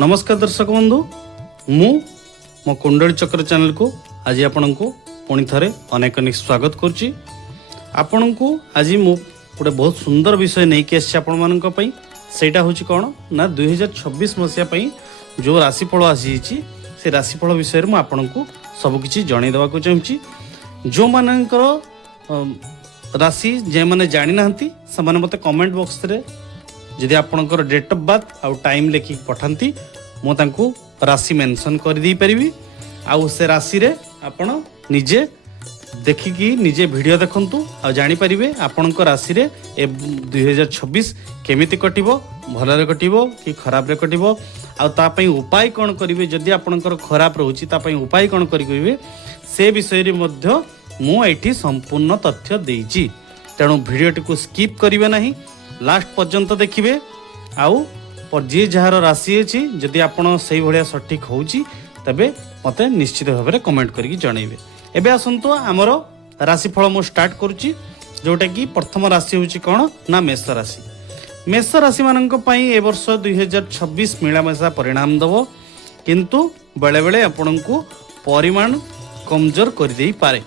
नमस्कार दर्शक बंधु मो कुंडली चक्र चैनल को आज आपण को पुणी थे अनेक अनेक स्वागत करुच्ची। आपण को आज मु गोटे बहुत सुंदर विषय नहीं कि आसी सेटा हूँ कौन ना 2026 मसीहा जो राशिफल आसी से राशिफल विषय में आपण को सबकि जन देवा चाहूँगी। जो मानकर राशि जे मैंने जानी ना से मत कमेंट बॉक्स रे जदि आपणकर डेट ऑफ बर्थ आउ टाइम लिखि पठांती मो तांको राशि मेंशन कर दी परिबी। आउ से राशि रे आपण निजे देखिकी निजे वीडियो देखंतु आ जानि परिबे आपणकर राशि रे 2026 केमिति कटिबो, भलरे कटिबो कि खराब रे कटिबो, आ ता पई उपाय कोन करिवे। जदि आपणकर खराब रहउची ता पई उपाय कोन करिवे से विषय रे मध्य मु एठी संपूर्ण तथ्य देइची। तेणु वीडियोटी को स्किप करिवे नाही, लास्ट पर्यंत देखिए। आउ जी जार राशि अच्छी जदि आपण से भाया सठिक होची तबे मते निश्चित भाव में कमेंट करके जनइबे। एबे आसंतु आमर राशिफल मु स्टार्ट करुच्ची, जोटा कि प्रथम राशि होची कौन ना मेष राशि। मेष राशि मानक पई ए वर्ष 2026 मिलामेशा परिणाम दबो, किंतु बेले बेले आपण को परिमाण कमजोर कर देई पारे।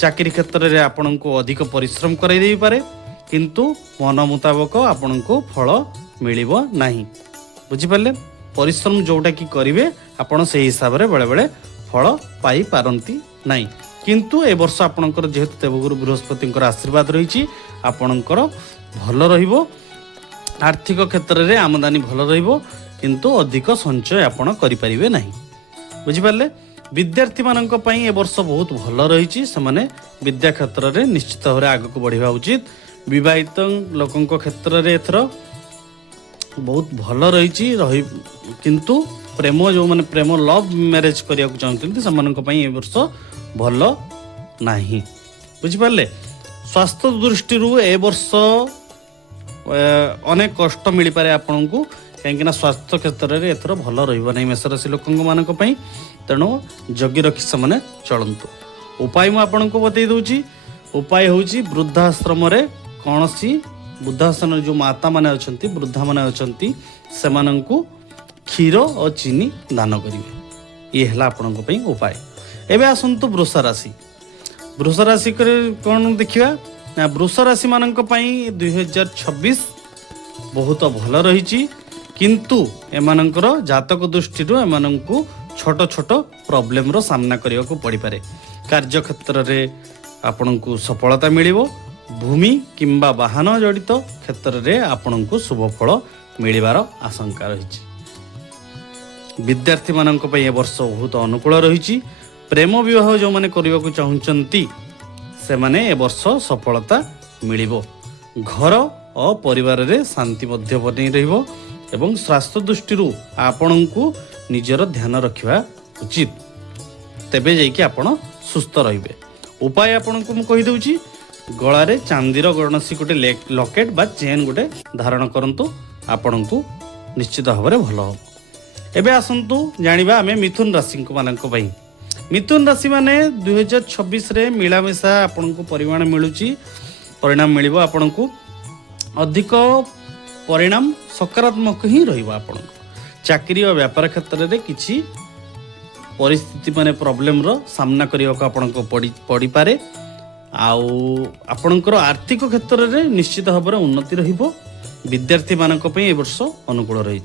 चाकरी क्षेत्र में आपण को अधिक परिश्रम कराई देई पारे, किंतु मन मुताबक आपण को फल मिलिबो नाही। बुझिपारे, परिश्रम जोटा कि करिवे आपण से हिसाब रे बेले बेले फल पाई पारंती नाही। किंतु ए वर्ष आपणकर जेहेतु देवगुरु बृहस्पति आशीर्वाद रही आपणकर भल रहिबो। आर्थिक क्षेत्र में आमदानी भल रहिबो, किंतु अधिक संचय आपण करि परिबे नाही। बुझिपारे, विद्यार्थी मानक पई ए वर्ष बहुत भल रही से माने विद्या क्षेत्र में निश्चित भाव में आगक बढ़िबा उचित। विवाहित लोकों क्षेत्र में एथर बहुत भल रही, किंतु प्रेम जो मैंने प्रेम लव मैरिज करने को चाहते से वर्ष भल नहीं। बुझिपारे, स्वास्थ्य दृष्टि ए वर्ष अनेक कष्ट मिल पारे आपन को, कहीं स्वास्थ्य क्षेत्र में एथर भल रही मेष राशि लोक मानक पई। तेणु जगी रखी से चलतु। उपाय मुझे आपन को बतई दूची। उपाय हूँ वृद्धाश्रम रे कौन सी वृद्धाश्रम जो माता माने अछंती वृद्धा माने अछंती से माननकु क्षीर और चीनी दान करिवे। ये हला आपन को पई उपाय। एबे आसंतु वृष राशि। वृष राशि कौन देखिया ना वृष राशि मानक पई 2026 बहुत भल रही, किंतु एमानकर जातक दृष्टि एमानकु छोट छोट प्रॉब्लम रो सामना करिया को पड़ी पारे। कार्य क्षेत्र रे आपन को सफलता मिलिबो। भूमि किंबा वाहन जड़ित क्षेत्र में आपन को शुभ फल मिलबार आशंका रही। विद्यार्थी मानक पई ए वर्ष बहुत अनुकूल रही। प्रेम विवाह जो माने करबा को चाहुचंती से माने ए वर्ष सफलता मिलिबो। घर और परिवार रे शांति मध्य बनी रहिबो एवं स्वास्थ्य दृष्टि आपन को निजर ध्यान रखिबा उचित, तेबे जाइके आपण सुस्थ रहिबे। उपाय आपन को मु कहि दउची, गलारे चांदीर कौनसी गोटे लकेट बा चेन गोटे धारण करंतु, आपण को निश्चित भाव में भल हो। एबे आसंतु जानिबा आमे मिथुन राशि मानक पई। मिथुन राशि माने 2026 रे मिलामेशा आपण को परिमाण मिलुची, परिणाम मिलिबो। आपण को अधिक परिणाम सकारात्मक ही रहिबो। आपण चाकरी और व्यापार क्षेत्र में किछि परिस्थिति माने प्रॉब्लम रो सामना करिया को आपण को पड़ी पारे। आपणकर आर्थिक क्षेत्र में निश्चित भाव में उन्नति रहिबो। विद्यार्थी मानक पई ए वर्ष अनुकूल रही।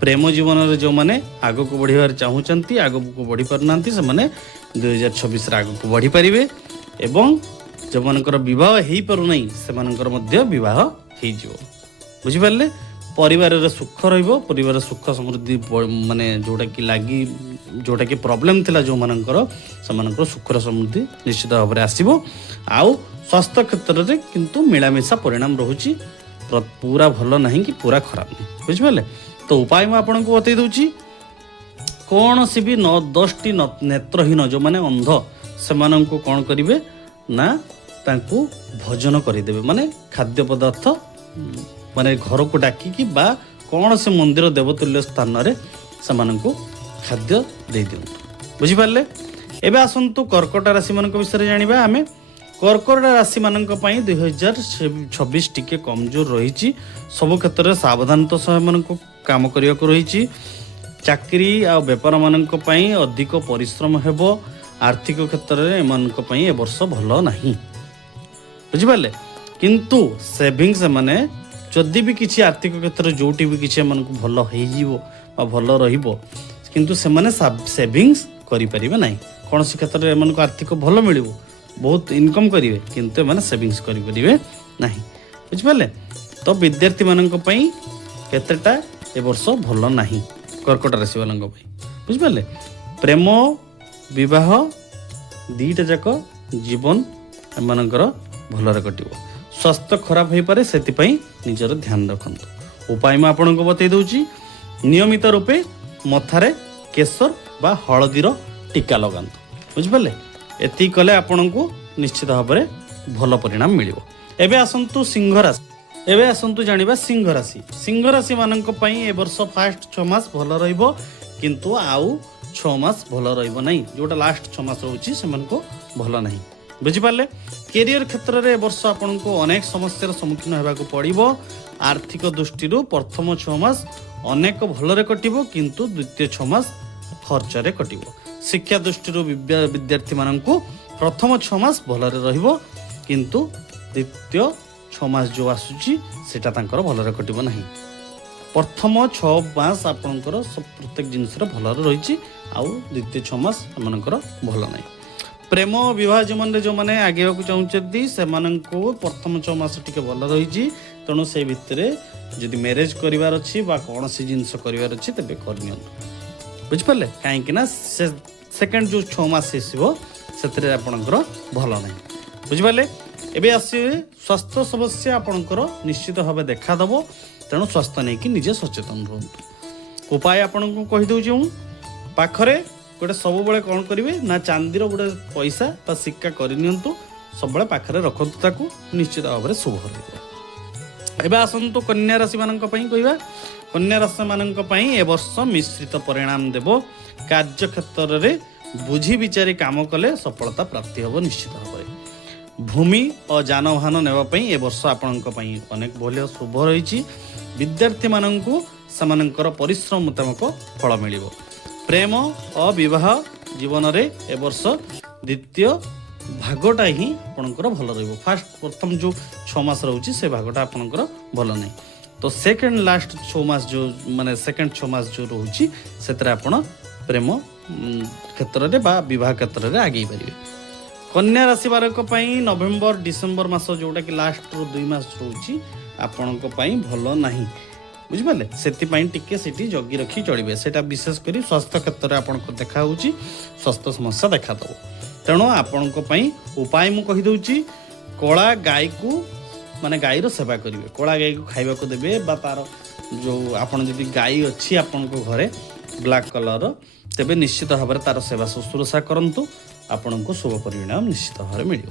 प्रेम जीवन में जो माने आग को बढ़िबार चाहूचंती आग को बढ़ी पारनांती से माने 2026 रे आग को बढ़ी पारिबे। एवं जो मानकर विवाह हेई पारु नै से मानकर मध्य विवाह हेई जिवो। बुझि पारले, परिवार रे सुख रहिबो। परिवार सुख समृद्धि माने जोटा कि लागी जोटा कि प्रॉब्लम थिला जो मानकर से मानकर सुख समृद्धि निश्चित भाव में आसीबो। आउ स्वास्थ्य क्षेत्र में किंतु मिलामेशा परिणाम रहुची, पूरा भल नहीं कि पूरा खराब नहीं। बुझिपारे, तो उपाय मैं आपन को बतई दूची। कौन सी भी 10टी नेत्रहीन जो माने अंध से माननको कौन करिवे ना तांको भोजन करिदेबे। माने खाद्य पदार्थ माने घर को डाकी बा कौन से मंदिर देवतुल्य स्थान रे से माननको खाद्य दे दिउ। बुझिपारे, एबे आसंतु कर्कट राशि मानक विषय जानिबा। आमे कर्कट राशि मानक पई 2026 टिके कमजोर रही। सब क्षेत्र में सावधानता सह मानक काम करिया को रही। ଚାକିରି ଆଉ ବେପାର ମାନଙ୍କ ପାଇଁ ଅଧିକ ପରିଶ୍ରମ ହେବ। ଆର୍ଥିକ କ୍ଷେତ୍ରରେ ଏମାନଙ୍କ ପାଇଁ ଏ ବର୍ଷ ଭଲ ନାହିଁ, ବୁଝିପାରିଲେ। କିନ୍ତୁ ସେଭିଙ୍ଗସ୍ ଏମାନେ ଯଦି ବି କିଛି ଆର୍ଥିକ କ୍ଷେତ୍ରରେ ଯେଉଁଠି ବି କିଛି ଏମାନଙ୍କୁ ଭଲ ହେଇଯିବ ବା ଭଲ ରହିବ, କିନ୍ତୁ ସେମାନେ ସେଭିଙ୍ଗସ୍ କରିପାରିବେ ନାହିଁ। କୌଣସି କ୍ଷେତ୍ରରେ ଏମାନଙ୍କୁ ଆର୍ଥିକ ଭଲ ମିଳିବ, ବହୁତ ଇନକମ୍ କରିବେ, କିନ୍ତୁ ଏମାନେ ସେଭିଙ୍ଗସ୍ କରିପାରିବେ ନାହିଁ, ବୁଝିପାରିଲେ। ତ ବିଦ୍ୟାର୍ଥୀମାନଙ୍କ ପାଇଁ କେତେଟା ଏ ବର୍ଷ ଭଲ ନାହିଁ କର୍କଟ ରାଶିମାନଙ୍କ ପାଇଁ, ବୁଝିପାରିଲେ। ପ୍ରେମ ବିବାହ ଦୁଇଟା ଯାକ ଜୀବନ ଏମାନଙ୍କର ଭଲରେ କଟିବ। ସ୍ୱାସ୍ଥ୍ୟ ଖରାପ ହୋଇପାରେ, ସେଥିପାଇଁ ନିଜର ଧ୍ୟାନ ରଖନ୍ତୁ। ଉପାୟ ମୁଁ ଆପଣଙ୍କୁ ବତେଇ ଦେଉଛି। ନିୟମିତ ରୂପେ ମଥାରେ କେଶର ବା ହଳଦୀର ଟୀକା ଲଗାନ୍ତୁ, ବୁଝିପାରିଲେ। ଏତିକି କଲେ ଆପଣଙ୍କୁ ନିଶ୍ଚିତ ଭାବରେ ଭଲ ପରିଣାମ ମିଳିବ। ଏବେ ଆସନ୍ତୁ ସିଂହ ରାଶି। ଏବେ ଆସନ୍ତୁ ଜାଣିବା ସିଂହ ରାଶି। ସିଂହ ରାଶି ମାନଙ୍କ ପାଇଁ ଏ ବର୍ଷ ଫାଷ୍ଟ 6 ମାସ ଭଲ ରହିବ, କିନ୍ତୁ ଆଉ 6 ମାସ ଭଲ ରହିବ ନାହିଁ। ଯେଉଁଟା ଲାଷ୍ଟ 6 ମାସ ରହୁଛି ସେମାନଙ୍କୁ ଭଲ ନାହିଁ, ବୁଝିପାରିଲେ। କ୍ୟାରିୟର କ୍ଷେତ୍ରରେ ଏ ବର୍ଷ ଆପଣଙ୍କୁ ଅନେକ ସମସ୍ୟାର ସମ୍ମୁଖୀନ ହେବାକୁ ପଡ଼ିବ। ଆର୍ଥିକ ଦୃଷ୍ଟିରୁ ପ୍ରଥମ 6 ମାସ ଅନେକ ଭଲରେ କଟିବ, କିନ୍ତୁ ଦ୍ୱିତୀୟ 6 ମାସ ଖର୍ଚ୍ଚରେ କଟିବ। ଶିକ୍ଷା ଦୃଷ୍ଟିରୁ ବିଦ୍ୟାର୍ଥୀମାନଙ୍କୁ ପ୍ରଥମ 6 ମାସ ଭଲରେ ରହିବ, କିନ୍ତୁ ଦ୍ୱିତୀୟ 6 ମାସ ଯେଉଁ ଆସୁଛି ସେଇଟା ତାଙ୍କର ଭଲରେ କଟିବ ନାହିଁ। ପ୍ରଥମ 6 ମାସ ଆପଣଙ୍କର ପ୍ରତ୍ୟେକ ଜିନିଷର ଭଲରେ ରହିଛି, ଆଉ ଦ୍ୱିତୀୟ 6 ମାସ ଏମାନଙ୍କର ଭଲ ନାହିଁ। ପ୍ରେମ ବିବାହ ଜୀବନରେ ଯେଉଁମାନେ ଆଗେଇବାକୁ ଚାହୁଁଛନ୍ତି ସେମାନଙ୍କୁ ପ୍ରଥମ 6 ମାସ ଟିକେ ଭଲ ରହିଛି। ତେଣୁ ସେ ଭିତରେ ଯଦି ମ୍ୟାରେଜ୍ କରିବାର ଅଛି ବା କୌଣସି ଜିନିଷ କରିବାର ଅଛି ତେବେ କରିନିଅନ୍ତୁ, ବୁଝିପାରିଲେ। କାହିଁକି ନା ସେ ସେକେଣ୍ଡ ଯେଉଁ 6 ମାସ ଆସିବ ସେଥିରେ ଆପଣଙ୍କର ଭଲ ନାହିଁ, ବୁଝିପାରିଲେ। ଏବେ ଆସିବେ ସ୍ୱାସ୍ଥ୍ୟ ସମସ୍ୟା ଆପଣଙ୍କର ନିଶ୍ଚିତ ଭାବେ ଦେଖାଦେବ। ତେଣୁ ସ୍ୱାସ୍ଥ୍ୟ ନେଇକି ନିଜେ ସଚେତନ ରୁହନ୍ତୁ। ଉପାୟ ଆପଣଙ୍କୁ କହିଦେଉଛି ମୁଁ। ପାଖରେ ଗୋଟେ ସବୁବେଳେ କ'ଣ କରିବେ ନା ଚାନ୍ଦିର ଗୋଟେ ପଇସା ବା ସିକ୍କା କରିନିଅନ୍ତୁ, ସବୁବେଳେ ପାଖରେ ରଖନ୍ତୁ, ତାକୁ ନିଶ୍ଚିତ ଭାବରେ ଶୁଭ ରହିବ। ଏବେ ଆସନ୍ତୁ କନ୍ୟା ରାଶିମାନଙ୍କ ପାଇଁ କହିବା। କନ୍ୟା ରାଶିମାନଙ୍କ ପାଇଁ ଏ ବର୍ଷ ମିଶ୍ରିତ ପରିଣାମ ଦେବ। କାର୍ଯ୍ୟକ୍ଷେତ୍ରରେ ବୁଝି ବିଚାରି କାମ କଲେ ସଫଳତା ପ୍ରାପ୍ତି ହେବ ନିଶ୍ଚିତ ଭାବରେ। ଭୂମି ଓ ଯାନବାହନ ନେବା ପାଇଁ ଏ ବର୍ଷ ଆପଣଙ୍କ ପାଇଁ ଅନେକ ଭଲ ଶୁଭ ରହିଛି। ବିଦ୍ୟାର୍ଥୀମାନଙ୍କୁ ସେମାନଙ୍କର ପରିଶ୍ରମ ମୁତାବକ ଫଳ ମିଳିବ। ପ୍ରେମ ଓ ବିବାହ ଜୀବନରେ ଏ ବର୍ଷ ଦ୍ୱିତୀୟ ଭାଗଟା ହିଁ ଆପଣଙ୍କର ଭଲ ରହିବ। ପ୍ରଥମ ଯେଉଁ 6 ମାସ ରହୁଛି ସେ ଭାଗଟା ଆପଣଙ୍କର ଭଲ ନାହିଁ। ତ ସେକେଣ୍ଡ ଲାଷ୍ଟ 6 ମାସ ଯେଉଁ ମାନେ ସେକେଣ୍ଡ 6 ମାସ ଯେଉଁ ରହୁଛି ସେଥିରେ ଆପଣ ପ୍ରେମ କ୍ଷେତ୍ରରେ ବା ବିବାହ କ୍ଷେତ୍ରରେ ଆଗେଇ ପାରିବେ। କନ୍ୟା ରାଶିମାନଙ୍କ ପାଇଁ ନଭେମ୍ବର ଡିସେମ୍ବର ମାସ ଯେଉଁଟାକି ଲାଷ୍ଟରୁ 2 ମାସ ରହୁଛି ଆପଣଙ୍କ ପାଇଁ ଭଲ ନାହିଁ, ବୁଝିପାରିଲେ। ସେଥିପାଇଁ ଟିକେ ସେଠି ଜଗି ରଖି ଚଳିବେ। ସେଇଟା ବିଶେଷ କରି ସ୍ୱାସ୍ଥ୍ୟ କ୍ଷେତ୍ରରେ ଆପଣଙ୍କୁ ଦେଖାହେଉଛି ସ୍ୱାସ୍ଥ୍ୟ ସମସ୍ୟା ଦେଖାଦେବ। ତେଣୁ ଆପଣଙ୍କ ପାଇଁ ଉପାୟ ମୁଁ କହିଦେଉଛି। କଳା ଗାଈକୁ ମାନେ ଗାଈର ସେବା କରିବେ। କଳା ଗାଈକୁ ଖାଇବାକୁ ଦେବେ, ବା ତାର ଯେଉଁ ଆପଣ ଯଦି ଗାଈ ଅଛି ଆପଣଙ୍କ ଘରେ ବ୍ଲାକ୍ କଲର୍ର, ତେବେ ନିଶ୍ଚିତ ଭାବରେ ତାର ସେବା ଶୁଶ୍ରୂଷା କରନ୍ତୁ, ଆପଣଙ୍କୁ ଶୁଭ ପରିଣାମ ନିଶ୍ଚିତ ଭାବରେ ମିଳିବ।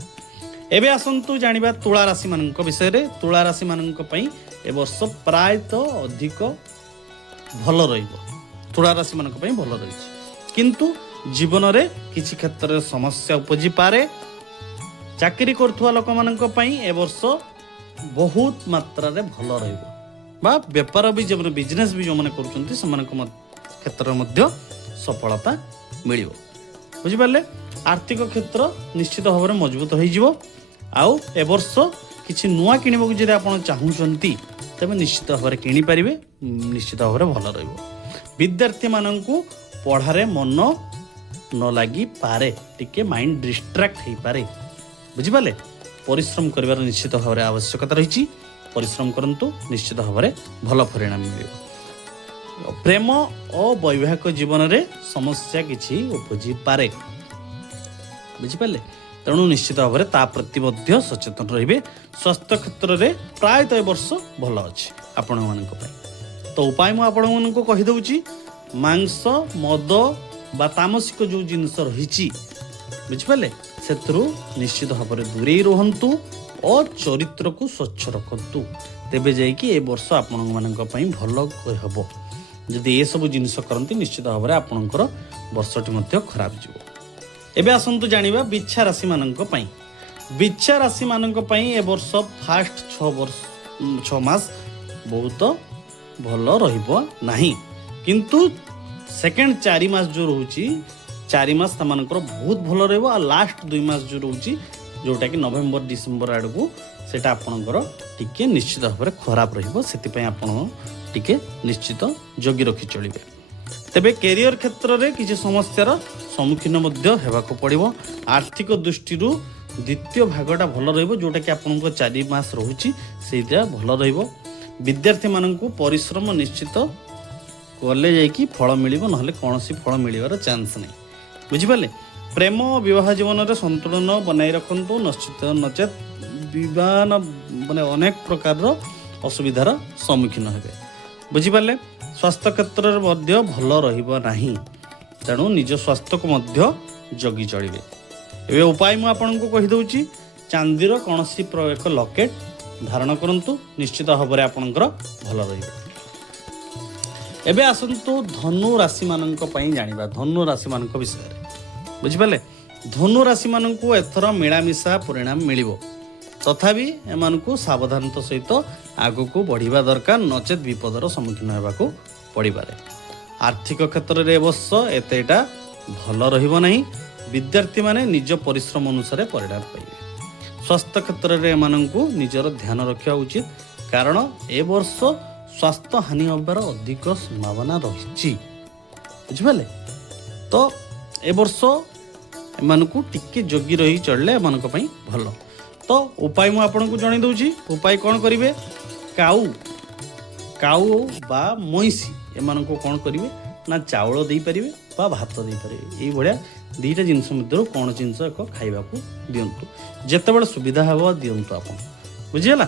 ଏବେ ଆସନ୍ତୁ ଜାଣିବା ତୁଳା ରାଶିମାନଙ୍କ ବିଷୟରେ। ତୁଳା ରାଶିମାନଙ୍କ ପାଇଁ ଏ ବର୍ଷ ପ୍ରାୟତଃ ଅଧିକ ଭଲ ରହିବ। ତୁଳା ରାଶିମାନଙ୍କ ପାଇଁ ଭଲ ରହିଛି, କିନ୍ତୁ ଜୀବନରେ କିଛି କ୍ଷେତ୍ରରେ ସମସ୍ୟା ଉପୁଜିପାରେ। ଚାକିରି କରୁଥିବା ଲୋକମାନଙ୍କ ପାଇଁ ଏ ବର୍ଷ ବହୁତ ମାତ୍ରାରେ ଭଲ ରହିବ, ବା ବେପାର ବି ଯେଉଁମାନେ ବିଜନେସ୍ ବି ଯେଉଁମାନେ କରୁଛନ୍ତି ସେମାନଙ୍କ କ୍ଷେତ୍ରରେ ମଧ୍ୟ ସଫଳତା ମିଳିବ, ବୁଝିପାରିଲେ। ଆର୍ଥିକ କ୍ଷେତ୍ର ନିଶ୍ଚିତ ଭାବରେ ମଜବୁତ ହୋଇଯିବ। ଆଉ ଏ ବର୍ଷ କିଛି ନୂଆ କିଣିବାକୁ ଯଦି ଆପଣ ଚାହୁଁଛନ୍ତି ତେବେ ନିଶ୍ଚିତ ଭାବରେ କିଣିପାରିବେ, ନିଶ୍ଚିତ ଭାବରେ ଭଲ ରହିବ। ବିଦ୍ୟାର୍ଥୀମାନଙ୍କୁ ପଢ଼ାରେ ମନ ନ ଲାଗିପାରେ, ଟିକେ ମାଇଣ୍ଡ ଡିଷ୍ଟ୍ରାକ୍ଟ ହେଇପାରେ, ବୁଝିପାରିଲେ। ପରିଶ୍ରମ କରିବାର ନିଶ୍ଚିତ ଭାବରେ ଆବଶ୍ୟକତା ରହିଛି। ପରିଶ୍ରମ କରନ୍ତୁ, ନିଶ୍ଚିତ ଭାବରେ ଭଲ ପରିଣାମ ମିଳିବ। ପ୍ରେମ ଓ ବୈବାହିକ ଜୀବନରେ ସମସ୍ୟା କିଛି ଉପୁଜିପାରେ, ବୁଝିପାରିଲେ। ତେଣୁ ନିଶ୍ଚିତ ଭାବରେ ତା ପ୍ରତି ମଧ୍ୟ ସଚେତନ ରହିବେ। ସ୍ୱାସ୍ଥ୍ୟ କ୍ଷେତ୍ରରେ ପ୍ରାୟତଃ ଏ ବର୍ଷ ଭଲ ଅଛି ଆପଣମାନଙ୍କ ପାଇଁ। ତ ଉପାୟ ମୁଁ ଆପଣମାନଙ୍କୁ କହିଦେଉଛି। ମାଂସ ମଦ ବା ତାମସିକ ଯେଉଁ ଜିନିଷ ରହିଛି, ବୁଝିପାରିଲେ, ସେଥିରୁ ନିଶ୍ଚିତ ଭାବରେ ଦୂରେଇ ରୁହନ୍ତୁ ଓ ଚରିତ୍ରକୁ ସ୍ୱଚ୍ଛ ରଖନ୍ତୁ। ତେବେ ଯାଇକି ଏ ବର୍ଷ ଆପଣମାନଙ୍କ ପାଇଁ ଭଲ ହେବ। ଯଦି ଏସବୁ ଜିନିଷ କରନ୍ତି ନିଶ୍ଚିତ ଭାବରେ ଆପଣଙ୍କର ବର୍ଷଟି ମଧ୍ୟ ଖରାପ ଯିବ। ଏବେ ଆସନ୍ତୁ ଜାଣିବା ବିଛା ରାଶିମାନଙ୍କ ପାଇଁ। ବିଛା ରାଶିମାନଙ୍କ ପାଇଁ ଏ ବର୍ଷ ଫାଷ୍ଟ 6 ମାସ ବହୁତ ଭଲ ରହିବ ନାହିଁ, କିନ୍ତୁ सेकेंड 4 मास जो रोची 4 मास तमानकर बहुत भल रहिबो आ लास्ट 2 मास जो रोची जोटा कि नवेम्बर डिसेम्बर आड़कू सेटा आपणकर टिके निश्चित भाव में खराब रहिबो सेति आपण टिके निश्चित जगी रखी चलिबे। तेबे कैरियर क्षेत्र में किसी समस्यार सम्मुखीन मध्य हेबाको पड़िबो। आर्थिक दृष्टि द्वितीय भागटा भल रहिबो जोटा कि आपनको 4 मास रहुची सेटा भल रहिबो। विद्यार्थी माननकु परिश्रम निश्चित कले जाइकी फल मिलिबो नहले कोनोसी फल मिलिबार चांस नहीं। बुझिपाले प्रेम विवाह जीवन में संतुलन बनाई रखंतु निश्चित नचेत विवाह माने अनेक प्रकार असुविधार सम्मुखीन हेबे। बुझिपाले स्वास्थ्य क्षेत्र में भल रहिबो नाही तेणु निज स्वास्थ्य को मध्य जगी चलिबे। एबे उपाय मु आपनको कहि दउची चांदीर कोनोसी एक लकेट धारण करंतु निश्चित भाव में आपणकर भल रहिबो। एबे आसंतु धनु राशि माननक पई जानिबा धनु राशि माननक विषय रे। बुझिपाले धनु राशि माननकु एथर मिलामिशा परिणाम मिलिबो तथापि एमानकु सावधानता सहित आगको बढ़िबा दरकार नचेत विपदर सम्मुखीन हेबाकू पड़िबारे। आर्थिक क्षेत्र में अवश्य एतेटा भल रहिबो नाही। विद्यार्थी माने निज परिश्रम अनुसार परिणाम पाइबे। स्वास्थ्य क्षेत्र में एमानकु निजर ध्यान रखा उचित कारण ए वर्ष स्वास्थ्य हानि होबार अधिक संभावना रही। बुझिपाले तो ए वर्ष एमानकु टिके जगी रही चलले एमानक पई भल। तो उपाय मु आपनको जणाई दउची उपाय कोन करिवे काऊ बा मईसी एमानको कोन करिवे ना चावल दे पारिबे बा भात दे पारिबे। एई भलिया दीटा जिंस मध्य कोन जिंस एक खाइबाकू दियंतु जेतेबेले सुविधा हेबो दियंतु आपन। बुझियला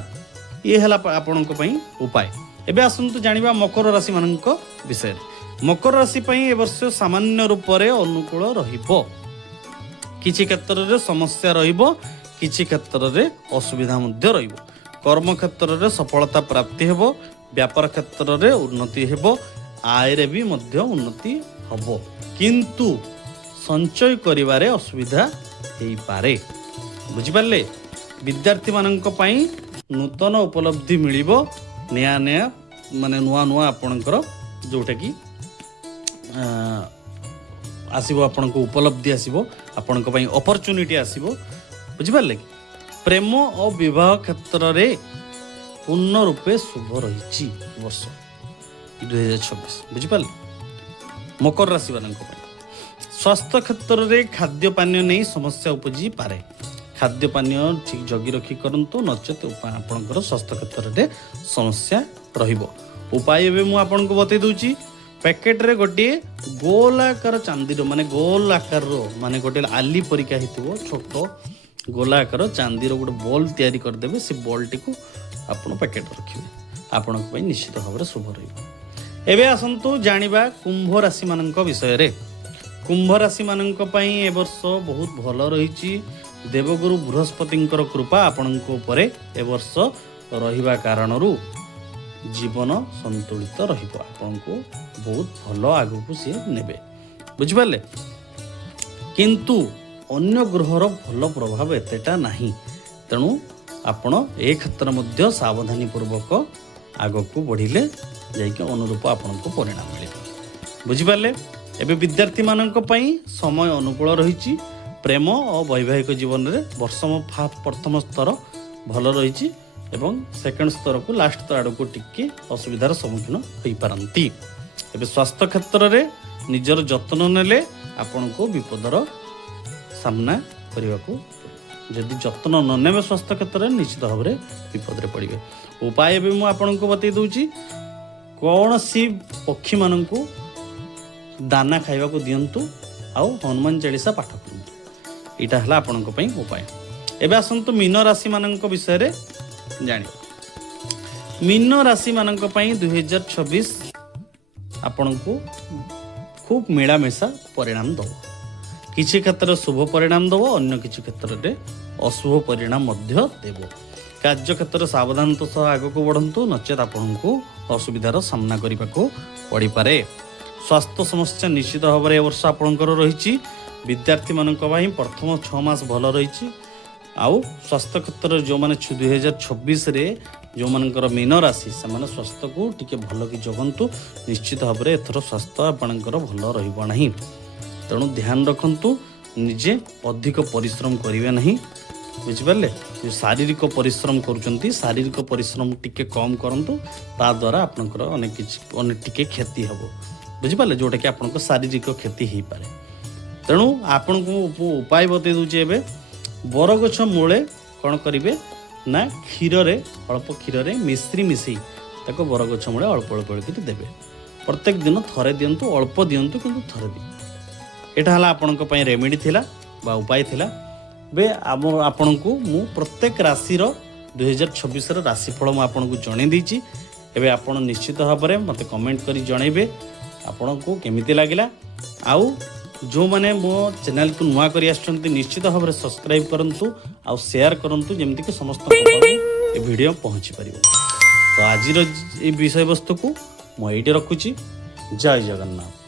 ये हला आपनको पई उपाय। एबे आसंतु जानिबा मकर राशि माननक विषय। मकर राशि पई ए वर्ष सामान्य रूप रे अनुकूल रहिबो। किछि क्षेत्र रे समस्या रहिबो किछि क्षेत्र रे असुविधा मध्य रहिबो। कर्म क्षेत्र रे सफलता प्राप्ति हेबो। व्यापार क्षेत्र रे उन्नति हेबो। आय रे भी मध्य उन्नति हबो किंतु संचय करिवारे असुविधा हेई पारे। बुझि पाले विद्यार्थी माननक पई नूतन उपलब्धि मिलिबो। नया नया माने नुआ नुआ आपणकर जोटा कि आसीबो आपणको उपलब्धि आसीबो आपणक पई अपॉर्चुनिटी आसीबो। बुझिपारे प्रेम और विवाह क्षेत्र में पूर्ण रूपे शुभ रही वर्ष 2026। बुझिपारे मकर राशि मानक स्वास्थ्य क्षेत्र में खाद्य पानीय नहीं समस्या उपजी पारे। खाद्य पानीय ठीक जगी रखी करंतु नचेत आपणकर स्वास्थ्य क्षेत्र में समस्या रहिबो। उपाय एबे मु आपनको बतै दउची पैकेट रे गोटे गोल आकार चांदीर माने गोल आकार माने गोटे आली परिका हितबो छोट गोला आकार चांदीर गोटे बॉल तैयारी करदेवे। से बॉल टी को आपण पैकेट रखिए आपण निश्चित भाव में शुभ रही। एबे आसंतु जानिबा कुंभ राशि माननक विषय रे। कुंभ राशि माननक पई ए वर्ष बहुत भल रही। देवगुरु बृहस्पतिंकर कृपा आपणक उपरे ए वर्ष रहिबा कारणरू जीवन संतुलित रहिबो। आपणको बहुत भल आगु से नेबे। बुझिपाले किंतु अन्य ग्रहर भल प्रभाव एतेटा नहीं तेणु आपण ए क्षेत्र मध्य सावधानी पूर्वक आगको बढ़िले जाइके अनुरूप आपनको परिणाम मिले। बुझिपारे एबे विद्यार्थी माननक पई समय अनुकूल रही। प्रेम और वैवाहिक जीवन में वर्ष प्रथम स्तर भल रही एवं सेकेंड स्तर को लास्ट स्तर आड़ को टिके असुविधार सम्मुखीन हो पारती। एबे स्वास्थ्य क्षेत्र में निजर जत्न नेले आपण को विपदर सामना करने को जदि जत्न न नेबे स्वास्थ्य क्षेत्र में निश्चित भाव में विपद में पड़े। उपाय भी मुझे आपको बतई दूची कौन सी पक्षी मानक दाना खाइबा को दियंतु आउ हनुमान चालीसा पाठ करंतु इटा हला आपनको पई उपाय। एबे आसंतु मीन राशि मानक विषय रे जानि। मीन राशि मानक पई 2026 आपनको खूब मिलामेशा परिणाम दो। किसी क्षेत्र शुभ परिणाम दब अन्य किसी क्षेत्र में अशुभ परिणाम देव। कार्य क्षेत्र सावधानता सह आग को बढ़ंतु नचेत आपको असुविधार सामना करने को पड़ पारे। स्वास्थ्य समस्या निश्चित भाव में वर्ष आपंकर रही। विद्यार्थी मानक प्रथम 6 मास भल रही। आउ स्वास्थ्य क्षेत्र जो मैंने 2026 रे जो मानकर मीन राशि से स्वास्थ्य को टिके भल कि जगंतु निश्चित भाव में एथर स्वास्थ्य आपणकर भल रहा तेणु ध्यान रखंतु निजे अधिक परिश्रम करेंगे नहीं बुझिपारे जो शारीरिक परिश्रम करुँच शारीरिक परिश्रम टिके कम करंतु ता द्वारा आपणकर अनेक टिके क्षति हम बुझिपारे जोटा कि आपंक शारीरिक क्षति हो पाए तेणु आपण को उपाय बतई दूचे एवं बरगछ मूले कौन करेंगे ना क्षीर अल्प क्षीर मिश्री मिसई ताको बरगछ मूले अल्प अल्प कर देवे प्रत्येक दिन थरे दिंतु अल्प दिंतु कि थरे दि यहाँ है आपण रेमेडी थिला बा उपाय थिला बे आपण को मु प्रत्येक राशि 2026 राशिफल मुझे आपको जन देती एवं आप निश्चित भाव में मत कमेंट कर जनइबे आपण को केमिति लागिला आउ जो मैंने मो चैनल को नुआ कर निश्चित भाव में सब्सक्राइब करंतु आउ शेयर करंतु जेमति कि समस्त ये वीडियो पहुँची पार तो आज विषय वस्तु को मुझे रखुची जय जगन्नाथ।